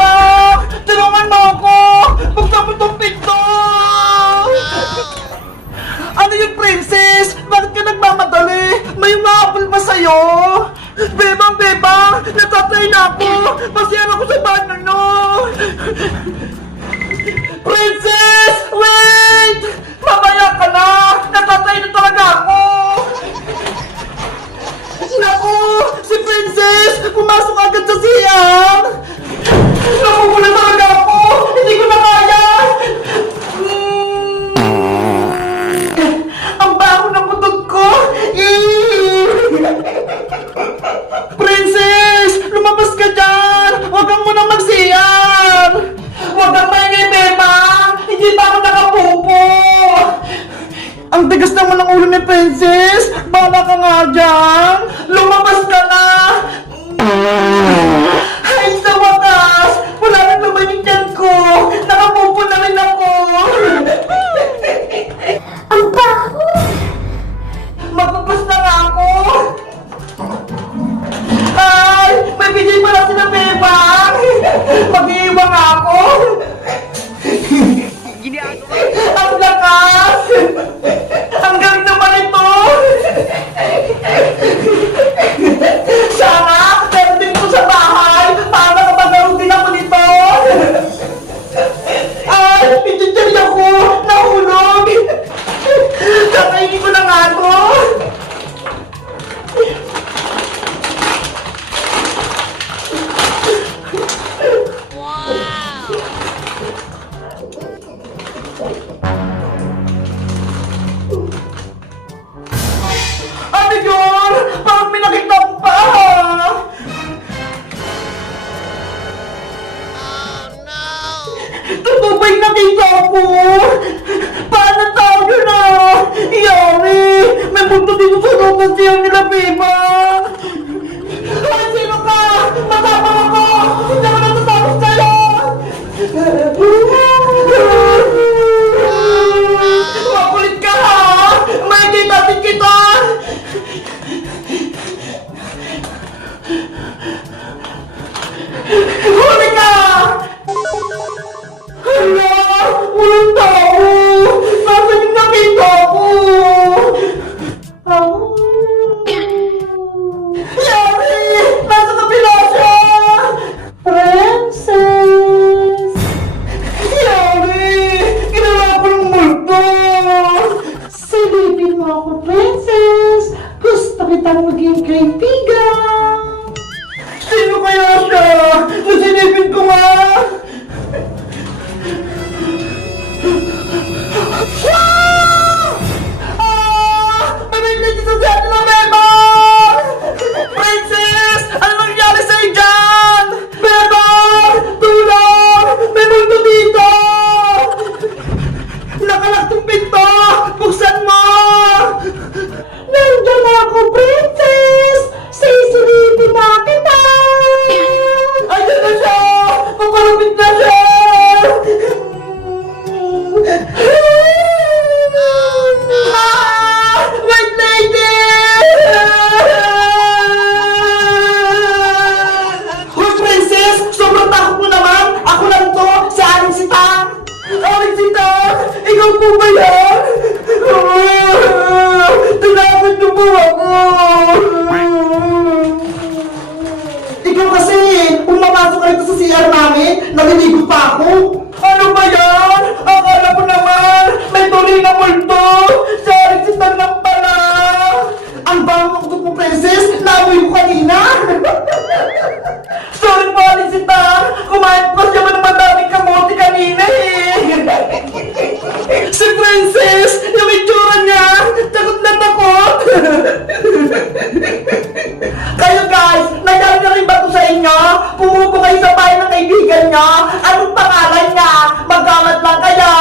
Bebang! Tulungan mo ako! Buksan mo tong pinto! Ano yun, princess? Bakit ka nagmamadali? May umahapol pa sa'yo! Bebang! Natatay na ako! Pasiyan ako sa banyo nyo! Princess! Wait! Mamaya ka na! Natatay na talaga ako! Naku! Si Princess! Pumasok agad sa siyang! Namumula talaga ako! Hindi ko na kaya! Ang baho ng butot ko! Princess! Lumabas ka dyan! Huwag kang munang magsiyang! Huwag kang maingay, Beba! Hindi pa ako nakapupo! Ang tigas naman ng ulo ni Princess! Bala ka nga dyan! Lumabas ka na! Ay, sa wakas! Wala nang naman yung tiyan ko! Nakapupo na rin ako! Ang baho! Magpapos na nga ako! Ay! May bigay pala sila, Beba! Mag-iiwang ako! Ang lakas! Ang galing naman ito! Sana, pwede ko sa bahay para makapagaro din ako nito! Ay, pitutuloy ako! Nahulog! Kakainin ko na nga ito! Ano yun? Parang may nakita ko pa! Totoo ba yung nakita ko? Paano tayo na? Yari! May bunto dito sa loob ng siyang nila, Beba! Ay, sino ka? Matapang ako! Hindi ako natatapos sa'yo! Makulit ka, ha? May kita din kita! Huli ka! Hala! Walang tao! Nasaan yung nakita ko? Yari! Nasa kabila siya! Princess! Yari! Ginawa ko ng multo! Silipin mo ako, Princess! Gusto kitang maging kaibigan! Sino kaya siya? Nasilipin ko nga! May dito sa set na Beba! Princess! Ano nangyari sa'yo dyan? Beba! Tulong! May multo dito! Nakalak tong pinto! Buksan mo! Nandiyan ako, Princess! Sisilipin na kita! Ayan na siya! Papalapit na siya! Ah! White lady! Hoy, Princess! Sobrang takot mo naman! Ako lang to! Si Aling Sitang! Aling Sitang! Ikaw po ba yan? Tinakot niyo po ako! Ikaw kasi, pumapasok ka rito sa CR namin, naliligo pa ako. Ano ba yan? Akala ko naman, may tuloy na multo. Sorry, si Stan lang pala. Ang bango ng mo, Princess. Naamoy ko kanina. Sorry po, Aling Stan. Kumain po kasi ako ng madaming kamote kanina eh. Si Princess, yung itsura niya, takot na takot. Kayo guys, nagdala na rin ba ito sa inyo? Pumupo kayo sa bahay ng kaibigan niya? Anong pangalan niya? Magalat lang kaya?